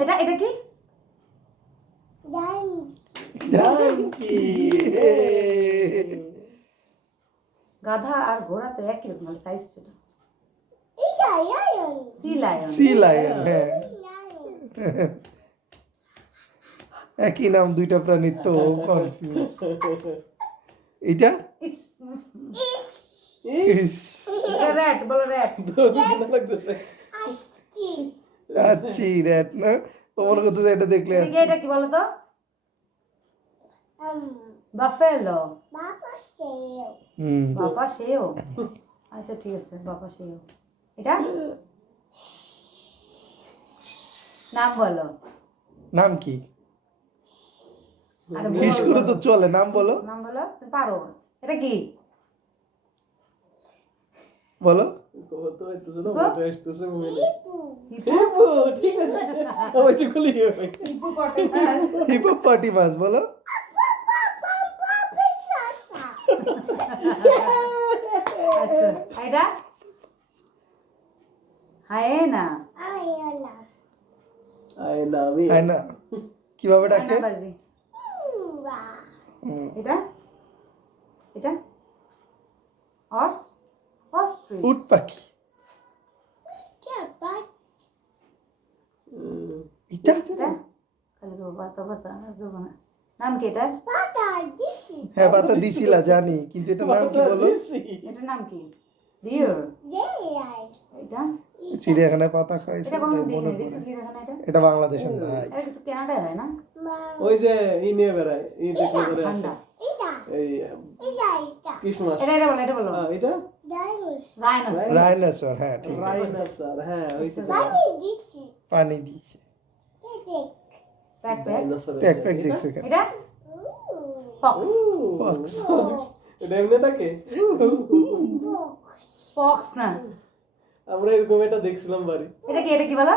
এটা কি? ডাঙ্কি। গাধা আর ঘোড়া তো একই রকম সাইজ ছোট। C lion. সি লায়ন, হ্যাঁ। একই নাম দুইটা প্রাণী তো কনফিউজ। এটা র‍্যাট, বলো র‍্যাট। আচ্ছি রেট না, ও মনে করতেছে এটা দেখলে এটা কি বলো তো? বাফেলো। বাবা সেও। আচ্ছা ঠিক আছে, বাবা সেও। এটা নাম বলো। নাম কি? আরে ফিশ করে তো চলে, নাম বলো। নাম বলো, তুমি পারো। এটা কি? বলো। হিপোপটেমাস বলো। আচ্ছা এটা হায়েনা। আয়না কিভাবে ডাকে? আয়নাবাজি। এটা এটা অস্ট্রিচ। উট পাখি। এটা এটা খালি তো বাতা বাতা দেবো না। নাম কি এটার? হ্যাঁ পাতা দিছিলা জানি, কিন্তু এটা নাম কি বলো? এটার নাম কি? ডিয়ার। এটা চিড়িয়াখানায় পাতা খাইছে, এটা কোনো তাই মনে দেখি পড়ে। চিড়িয়াখানা এটা? এটা বাংলাদেশের ভাই। এটা তো কানাডায় হয় না? ওই যে ই নিয়ে বেড়ায়, ই দেখে করে আসে। ঠান্ডা। এই ক্রিসমাস। এটা বলো, এটা বলো। এটা রাইনোসর। রাইনোসর, হ্যাঁ ঠিক আছে। রাইনোসর, হ্যাঁ ওইটা। পানি দিছে। ব্যাকপ্যাক। ডাইনোসরের প্যাক জাতি। দেখছে কেন? এটা ফক্স। Fox। এটা এমনিটাকে ফক্স না। আমরা এরকম এটা দেখছিলাম বাড়ি। এটা কি? এটা কি বলো?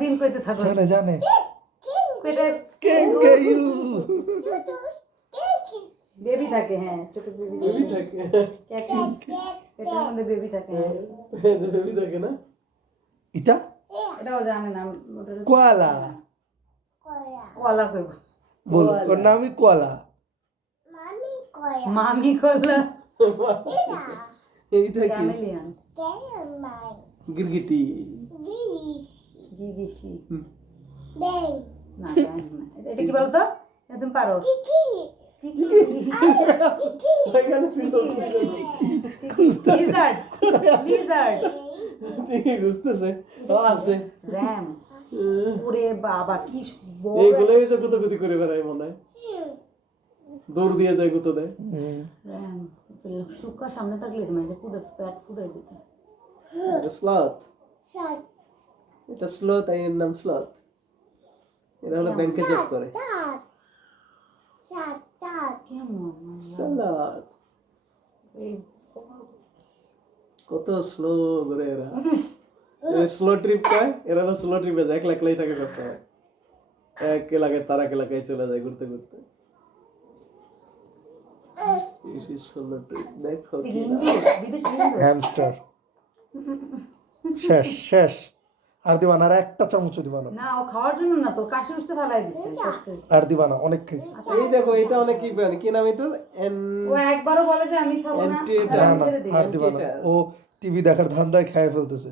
দিন কইতে থাকো। জানে জানে। এটা ক্যাঙ্গারু। বেবি থাকে, হ্যাঁ ছোট বেবি বেবি থাকে। ক্যাটিস। এটার মধ্যে বেবি থাকে, হ্যাঁ। বেবি থাকে না? এটা এটাও জানে না। কোয়ালা কলা কইব। বলো, ওর নামই কোয়ালা। মামি কলা। এইটা কি? ক্যামেলিয়ন। গিরগিটি। গিগিশি। হুম। না ব্যাং না। এটা কি বলো তো? এটা তুমি পারো। টিকি। এখানে ছিল। লিজার্ড। লিজার্ড। ঠিকই বুঝতেছে। আছে। র‍্যাম। ওরে বাবা কি বড়। এইগুলোই তো গুতগুতি করে বেড়ায় মনে হয়। দৌড় দিয়ে যায় গুতো দেয়। র‍্যাম। শুকা সামনে থাকলে মানে পুরো পেট পুরো যেত। স্লথ। এটা স্লথ, এর নাম স্লথ। এরা হলো ব্যাংকে জব করে। কেমন? স্লথ। এই কত স্লো করে এরা। স্লো ট্রিপ কয়, এরা তো স্লো ট্রিপে যায়, একলা একলাই থাকে করতে হয়। এক এলাকায় তার এক এলাকায় চলে যায় ঘুরতে ঘুরতে। স্লো ট্রিপ দেখো কি না। বিদেশি হ্যামস্টার। শেষ শেষ। আর দিবা না, আর একটা চামচ দিবা না। না, ও খাওয়ার জন্য না তো, কাশি উঠতে ফেলাই দিচ্ছে কষ্ট হচ্ছে। আর দিবা না, অনেক খাইছি। এই দেখো, এটা অনেক কি প্রাণী, কি নাম এটার? ও একবারও বলে যে আমি খাবো না, Anti-attack। না আমি না, ছেড়ে দিই। আর দিবা না। ও টিভি দেখার ধান্দায় খেয়ে ফেলতেছে।